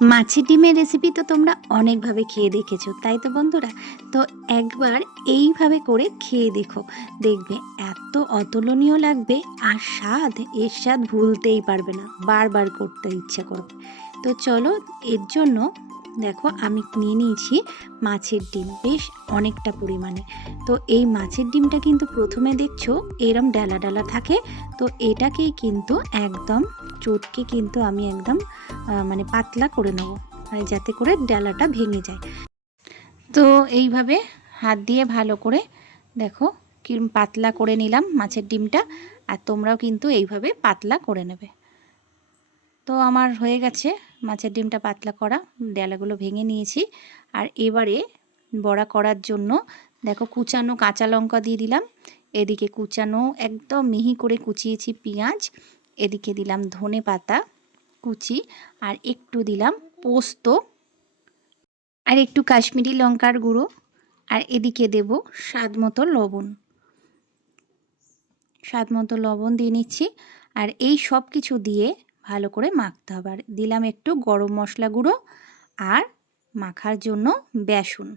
মাছের ডিমের রেসিপি তো তোমরা অনেকভাবে খেয়ে দেখেছো, তাই তো বন্ধুরা? তো একবার এইভাবে করে খেয়ে দেখো, দেখবে এত অতুলনীয় লাগবে। আর এর স্বাদ ভুলতেই পারবে না, বারবার করতে ইচ্ছে করবে। তো চলো, এর জন্য দেখো আমি নিয়ে নিয়েছি মাছের ডিম, বেশ অনেকটা পরিমাণে। তো এই মাছের ডিমটা কিন্তু প্রথমে দেখছো এরম ডালা ডালা থাকে। তো এটাকেই কিন্তু একদম চটকে কিন্তু আমি একদম মানে পাতলা করে নেব, মানে যাতে করে ডালাটা ভেঙে যায়। তো এইভাবে হাত দিয়ে ভালো করে দেখো কিরম পাতলা করে নিলাম মাছের ডিমটা। আর তোমরাও কিন্তু এইভাবে পাতলা করে নেবে। তো আমার হয়ে গেছে মাছের ডিমটা পাতলা করা, ডালাগুলো ভেঙে নিয়েছি। আর এবারে বড়া করার জন্য দেখো কুচানো কাঁচা লঙ্কা দিয়ে দিলাম, এদিকে কুচানো একদম মিহি করে কুচিয়েছি পেঁয়াজ, এদিকে দিলাম ধনে পাতা কুচি, আর একটু দিলাম পোস্ত, আর একটু কাশ্মীরি লঙ্কার গুঁড়ো, আর এদিকে দেব স্বাদ মতো লবণ। স্বাদ মতো লবণ দিয়ে নিচ্ছি। আর এই সব কিছু দিয়ে ভালো করে মাখতে হবে। আর দিলাম একটু গরম মশলা গুঁড়ো, আর মাখার জন্য বেসন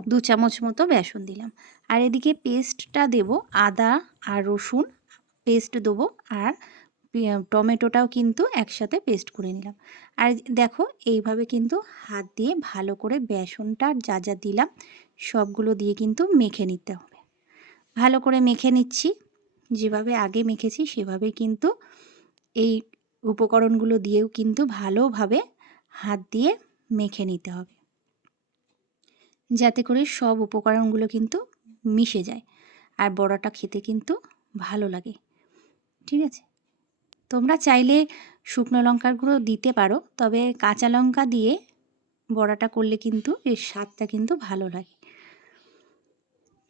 2 চামচ মতো বেসন দিলাম। আর এদিকে পেস্টটা দেব, আদা আর রসুন পেস্ট দেবো, আর টমেটোটাও কিন্তু একসাথে পেস্ট করে নিলাম। আর দেখো এইভাবে কিন্তু হাত দিয়ে ভালো করে বেসনটা যা যা দিলাম সবগুলো দিয়ে কিন্তু মেখে নিতে হবে। ভালো করে মেখে নিচ্ছি, যেভাবে আগে মেখেছি সেভাবেই কিন্তু এই উপকরণগুলো দিয়েও কিন্তু ভালোভাবে হাত দিয়ে মেখে নিতে হবে, যাতে করে সব উপকরণগুলো কিন্তু মিশে যায় আর বড়াটা খেতে কিন্তু ভালো লাগে। ঠিক আছে, তোমরা চাইলে শুকনো লঙ্কার গুঁড়ো দিতে পারো, তবে কাঁচা লঙ্কা দিয়ে বড়াটা করলে কিন্তু এর স্বাদটা কিন্তু ভালো লাগে।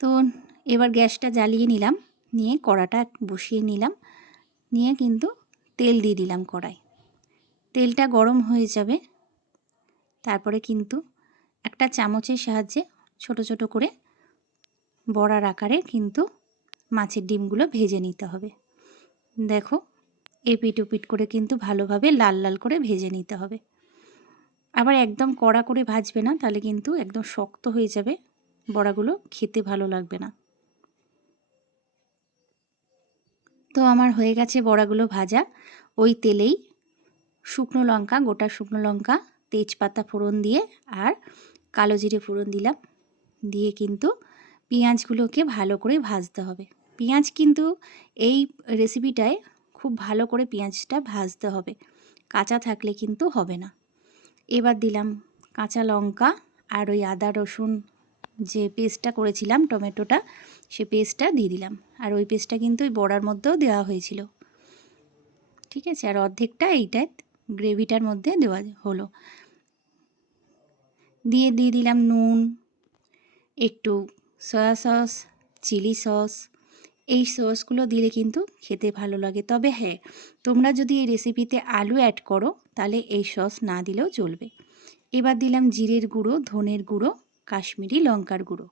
তো এবার গ্যাসটা জ্বালিয়ে নিলাম, নিয়ে কড়াটা বসিয়ে নিলাম, নিয়ে কিন্তু তেল দিয়ে দিলাম কড়াই। তেলটা গরম হয়ে যাবে, তারপরে কিন্তু একটা চামচের সাহায্যে ছোট ছোট করে বড়ার আকারে কিন্তু মাছের ডিমগুলো ভেজে নিতে হবে। দেখো এপিট ওপিট করে কিন্তু ভালোভাবে লাল লাল করে ভেজে নিতে হবে। আবার একদম কড়া করে ভাজবে না, তাহলে কিন্তু একদম শক্ত হয়ে যাবে, বড়াগুলো খেতে ভালো লাগবে না। তো আমার হয়ে গেছে বড়াগুলো ভাজা। ওই তেলেই শুকনো লঙ্কা, গোটা শুকনো লঙ্কা, তেজপাতা ফোড়ন দিয়ে আর কালো জিরে ফোড়ন দিলাম, দিয়ে কিন্তু পেঁয়াজগুলোকে ভালো করে ভাজতে হবে। পেঁয়াজ কিন্তু এই রেসিপিটায় খুব ভালো করে পেঁয়াজটা ভাজতে হবে, কাঁচা থাকলে কিন্তু হবে না। এবার দিলাম কাঁচা লঙ্কা আর ওই আদা রসুন যে পেস্টটা করেছিলাম টমেটোটা, সে পেস্টটা দিয়ে দিলাম। আর ওই পেস্টটা কিন্তু ওই বড়ার মধ্যেও দেওয়া হয়েছিল। ঠিক আছে, আর অর্ধেকটা এইটা গ্রেভিটার মধ্যে দেওয়া হলো। দিয়ে দিলাম নুন, একটু সয়া সস, চিলি সস। এই সসগুলো দিলে কিন্তু খেতে ভালো লাগে। তবে হ্যাঁ, তোমরা যদি এই রেসিপিতে আলু অ্যাড করো তাহলে এই সস না দিলেও চলবে। এবার দিলাম জিরের গুঁড়ো, ধনের গুঁড়ো, কাশ্মীরি লঙ্কার গুঁড়ো,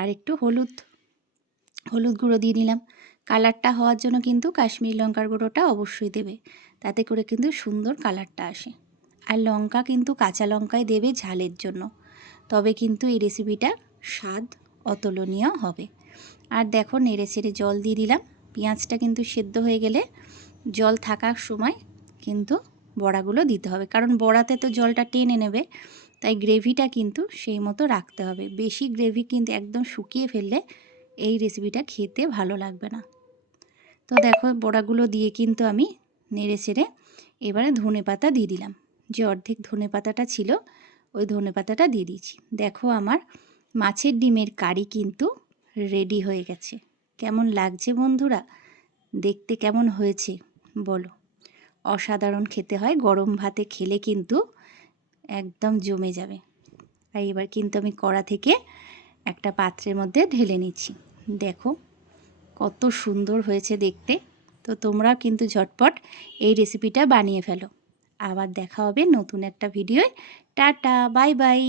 আর একটু হলুদ গুঁড়ো দিয়ে দিলাম। কালারটা হওয়ার জন্য কিন্তু কাশ্মীরি লঙ্কার গুঁড়োটা অবশ্যই দেবে, তাতে করে কিন্তু সুন্দর কালারটা আসে। আর লঙ্কা কিন্তু কাঁচা লঙ্কায় দেবে ঝালের জন্য, তবে কিন্তু এই রেসিপিটার স্বাদ অতুলনীয় হবে। আর দেখো নেড়ে ছেড়ে জল দিয়ে দিলাম। পেঁয়াজটা কিন্তু সেদ্ধ হয়ে গেলে জল থাকার সময় কিন্তু বড়াগুলো দিতে হবে, কারণ বড়াতে তো জলটা টেনে নেবে, তাই গ্রেভিটা কিন্তু সেই মতো রাখতে হবে। বেশি গ্রেভি কিন্তু একদম শুকিয়ে ফেললে এই রেসিপিটা খেতে ভালো লাগবে না। তো দেখো বড়াগুলো দিয়ে কিন্তু আমি নেড়ে ছেড়ে এবারে ধনে পাতা দিয়ে দিলাম। যে অর্ধেক ধনে পাতাটা ছিল ওই ধনে পাতাটা দিয়ে দিয়েছি। দেখো আমার মাছের ডিমের কারি কিন্তু রেডি হয়ে গেছে। কেমন লাগছে বন্ধুরা? দেখতে কেমন হয়েছে বলো? অসাধারণ খেতে হয়, গরম ভাতে খেলে কিন্তু একদম জমে যাবে। আর এবার কিন্তু আমি কড়া থেকে একটা পাত্রের মধ্যে ঢেলে নিচ্ছি। দেখো কত সুন্দর হয়েছে দেখতে। তো তোমরাও কিন্তু ঝটপট এই রেসিপিটা বানিয়ে ফেলো। আবার দেখা হবে নতুন একটা ভিডিওয়। Tata, bye bye.